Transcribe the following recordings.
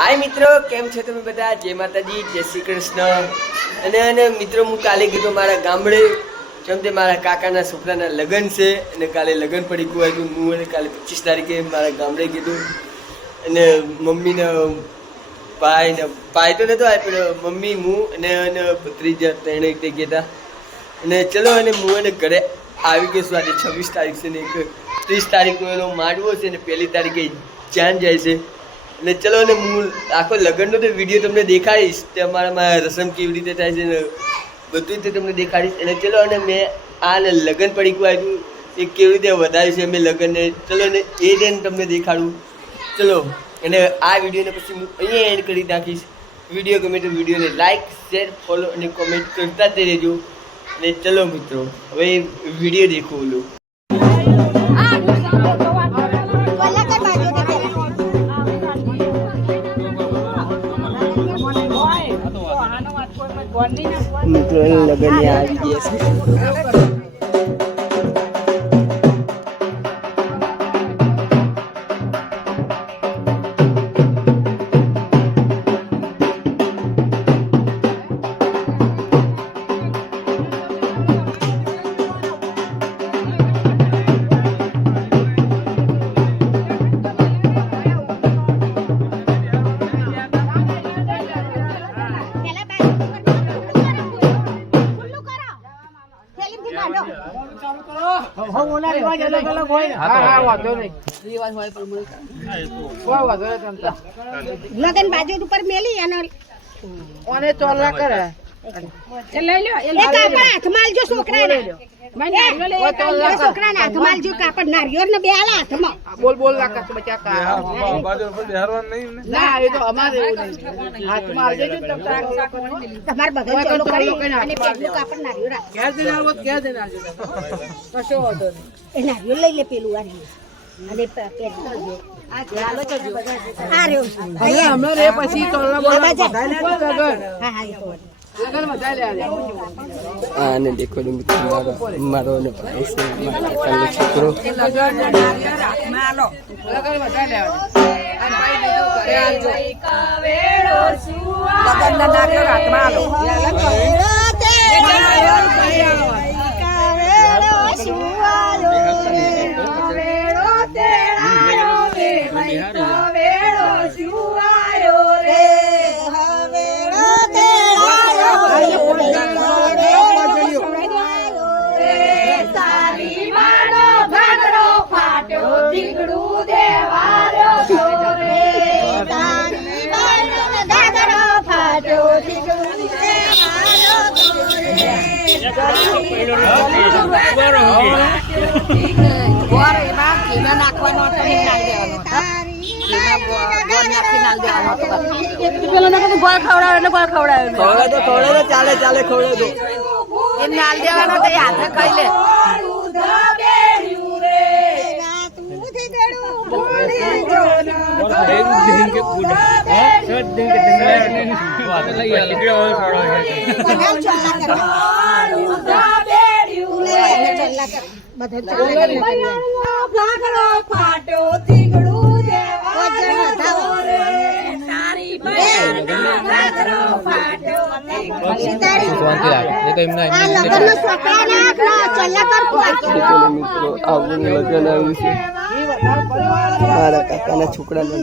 हाय मित्रों, केम छे तमे बधा? जय माताजी, जय श्री कृष्ण। અને મિત્રો હું કાલે કીધું મારા ગામડે કેમ તે મારા કાકાના છોકરાના લગ્ન છે અને કાલે લગ્ન પડી ગયું હતું। હું અને કાલે 25 તારીખે મારા ગામડે કીધું અને મમ્મીને ભાઈ તો નતો આવ્યો, મમ્મી હું અને ભત્રીજા ત્રણેય તે ગયા અને ચલો અને હું અને ઘરે આવી ગયો છું। આજે 26 તારીખ છે ને 30 તારીખનો એનો માંડવો છે ને 1 તારીખે જાન જાય છે ને ચલો ને હું આખો લગ્નનો તો વિડીયો તમને દેખાડીશ કે અમારામાં રસમ કેવી રીતે થાય છે ને બધું જ તમને દેખાડીશ। અને ચલો અને મેં આ ને લગ્ન પડી ગયું આવ્યું એ કેવી રીતે વધાર્યું છે મેં લગ્નને, ચલો ને એ ડેન તમને દેખાડું। ચલો અને આ વિડીયોને પછી હું અહીંયા એન્ડ કરી નાખીશ। વિડીયો ગમે તો વિડીયોને લાઇક શેર ફોલો અને કોમેન્ટ કરતા જ રહેજો। અને ચલો મિત્રો હવે વિડીયો દેખો બોલો। મિત્રો લગન આવી ગયા છે। લગન બાજુ ઉપર મેલી અને ચોલા કરે લઈ લો એ કાપડ હાથમાં આલજો છોકરાને છોકરાને હાથમાં આલજો કાપડ નારિયેળ ને બે આલા હાથમાં બોલ બોલ લાકા તો બચા કા બાજુ ઉપર બેહરવા નહીં ના એ તો અમારે હાથમાં આલજો તમાર બધા ચોલો કરી અને પેલું કાપડ નારિયેળ ક્યાં દેના આવત ક્યાં દેના આવજો કશો હતો એ નારિયેળ લઈ લે પેલું આની અને પેલું આ ચાલો તો આ રહ્યો હવે હમણાં રે પછી ચોલા બોલા હા હા અને દેખો મારો ને ભાઈ છે મારા કાકાનો છોકરો ચાલે ચાલે ખવડાવ દો એમ નાલ દેવાનો તો હાથે ખાઈ લે મારા કાકાના છોકરાના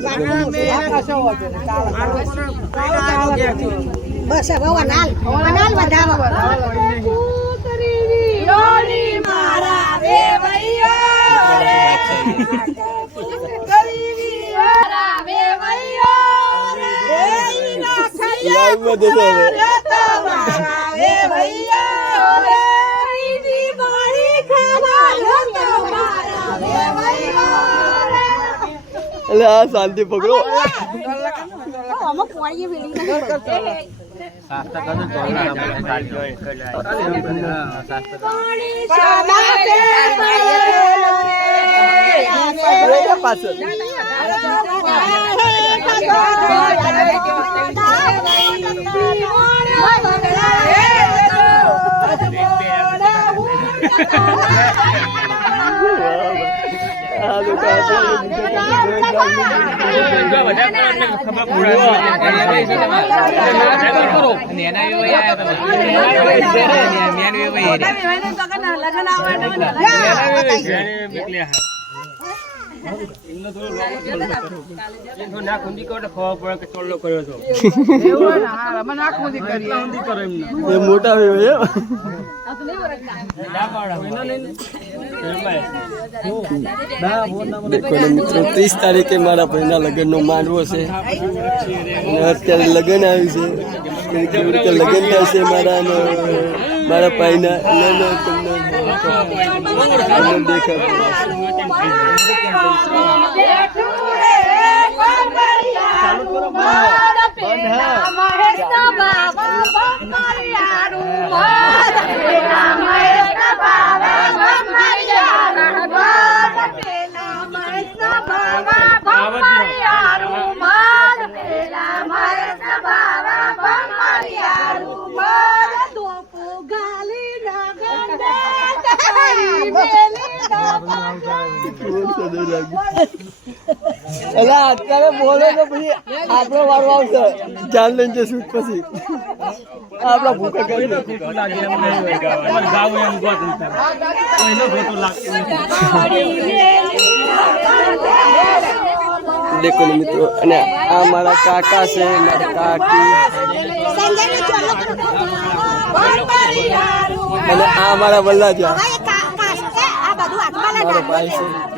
બસ હવે અનાલ વધાવો શાંતિ પકડો પાછળ આ લોકો મોટા મિત્રો 30 તારીખે મારા ભાઈના લગ્નનો માંડવો છે અને અત્યારે લગ્ન આવ્યું છે કેવી રીતે લગ્ન થાય છે મારા ભાઈના અત્યારે બોલે તો પછી આપણો વારો આવશે જાન લઈને જશું પછી આપડા ભૂખા કરી દેખો મિત્રો અને આ મારા કાકા છે મારા કાકી અને આ મારા વલ્લાજા મારો ભાઈ છે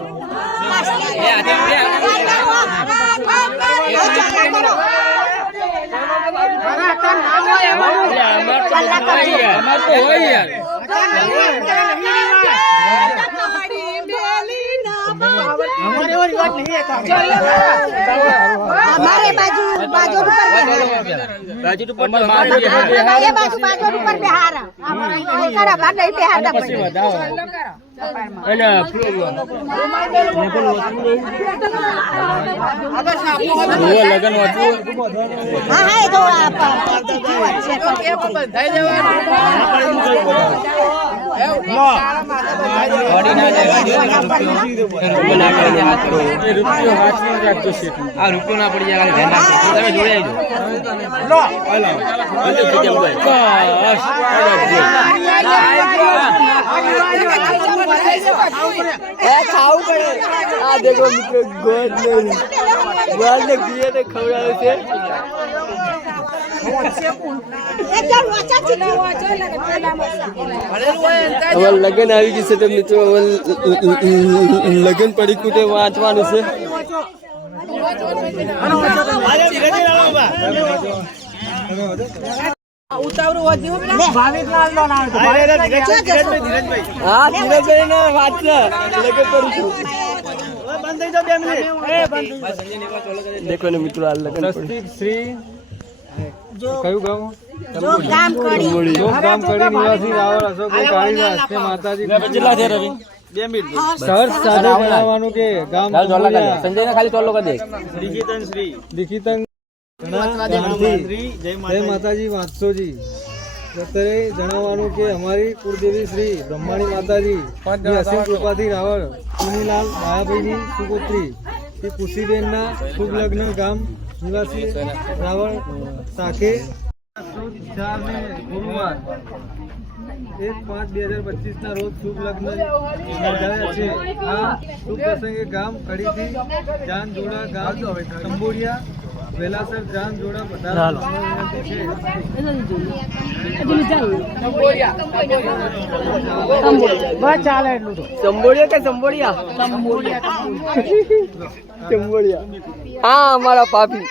हमारे बाजू बाजू ऊपर बिहार नहीं बिहार રૂપિયો ના પડી જાય તમે ખાવું પડે આ દેખો મિત્રો ગોળ ને ઘી ને ખવડાવે છે હવે લગ્ન આવી ગયું છે તો મિત્રો હવે લગ્ન પડી કુટે વાંચવાનું છે દેખો ને મિત્રો આ લગ્ન શ્રી કયું ગામ ગામ કડી નિવાસી રાવળ અશોકભાઈ કાળીદાસ તે માતાજી કેટલા છે રવિ 2 મિનિટ સર સાથે બનાવવાનું કે ગામ સંજયને ખાલી ટોલો કરી દે દીક્ષિતન જય માતાજી વાંચોજી અત્યારે જણાવવાનું કે અમારી કુળદેવી શ્રી બ્રહ્માણી માતાજી અસીમ કૃપાથી રાવળ ચુનીલાલ માયાભાઈની સુપુત્રી શ્રી કુશીબેનના શુભ લગ્ન ગામ નિવાસી રાવળ સાખે ગુરુવાર 1/5/2025 ના રોજ શુભ લગ્ન યોજાયા છે આ શુભ પ્રસંગે ગામ કડીથી જાન જોડા ગામ કંબોડિયા વેલાસર જાન જોડા બધા હા અમારા પાપી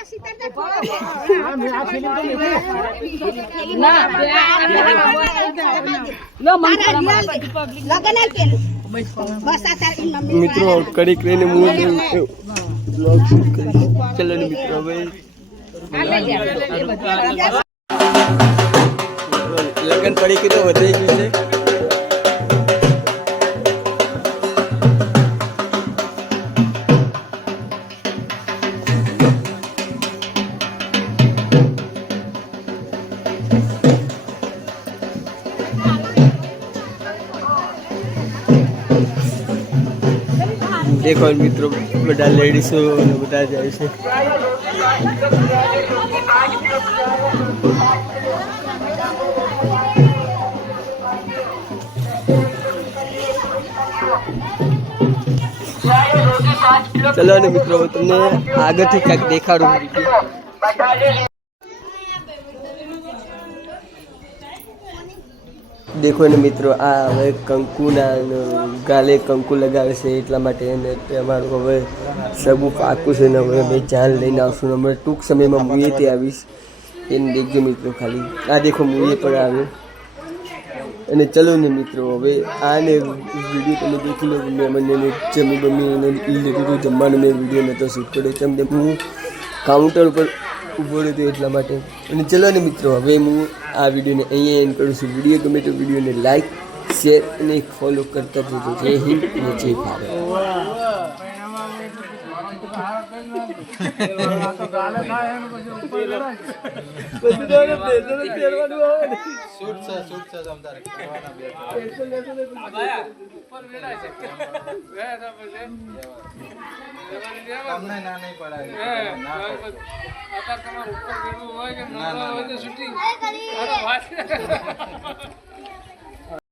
મિત્રો કડીક રહીને ચલો ને મિત્રો હવે લગ્ન પડી કે તો વધી ગયું છે દેખો મિત્રો બધા લેડીઝો બધા જાય છે. ચલો ને મિત્રો તમને આગળથી ક્યાંક દેખાડું. દેખો ને મિત્રો આ હવે કંકુના ગાલે કંકુ લગાવે છે એટલા માટે એને અમારું હવે સગું પાકું છે ને હવે મેં જાન લઈને આવશું. હમણાં ટૂંક સમયમાં મુએ તે આવીશ એને દેખજો મિત્રો. ખાલી આ દેખો મુએ પણ આવ્યો. અને ચલો ને મિત્રો હવે આને વિડીયો તમે દેખી લો. મેં મને જમી બમી એને એ લીધું હતું જમવાનું. મેં વિડીયો નહોતો શૂટ કર્યો કેમ કે હું કાઉન્ટર ઉપર ઊભો રહ્યો એટલા માટે. અને ચલો ને મિત્રો હવે હું આ વિડીયોને અહીંયા એન્ડ કરું છું. વિડીયો ગમે તો વિડીયોને લાઈક શેર અને ફોલો કરતા જજો. જય હિન્દ અને જય ભારત. તમને ના નહીં પડાય તમારું ઉપર હોય કે ના હોય તો શૂટિંગ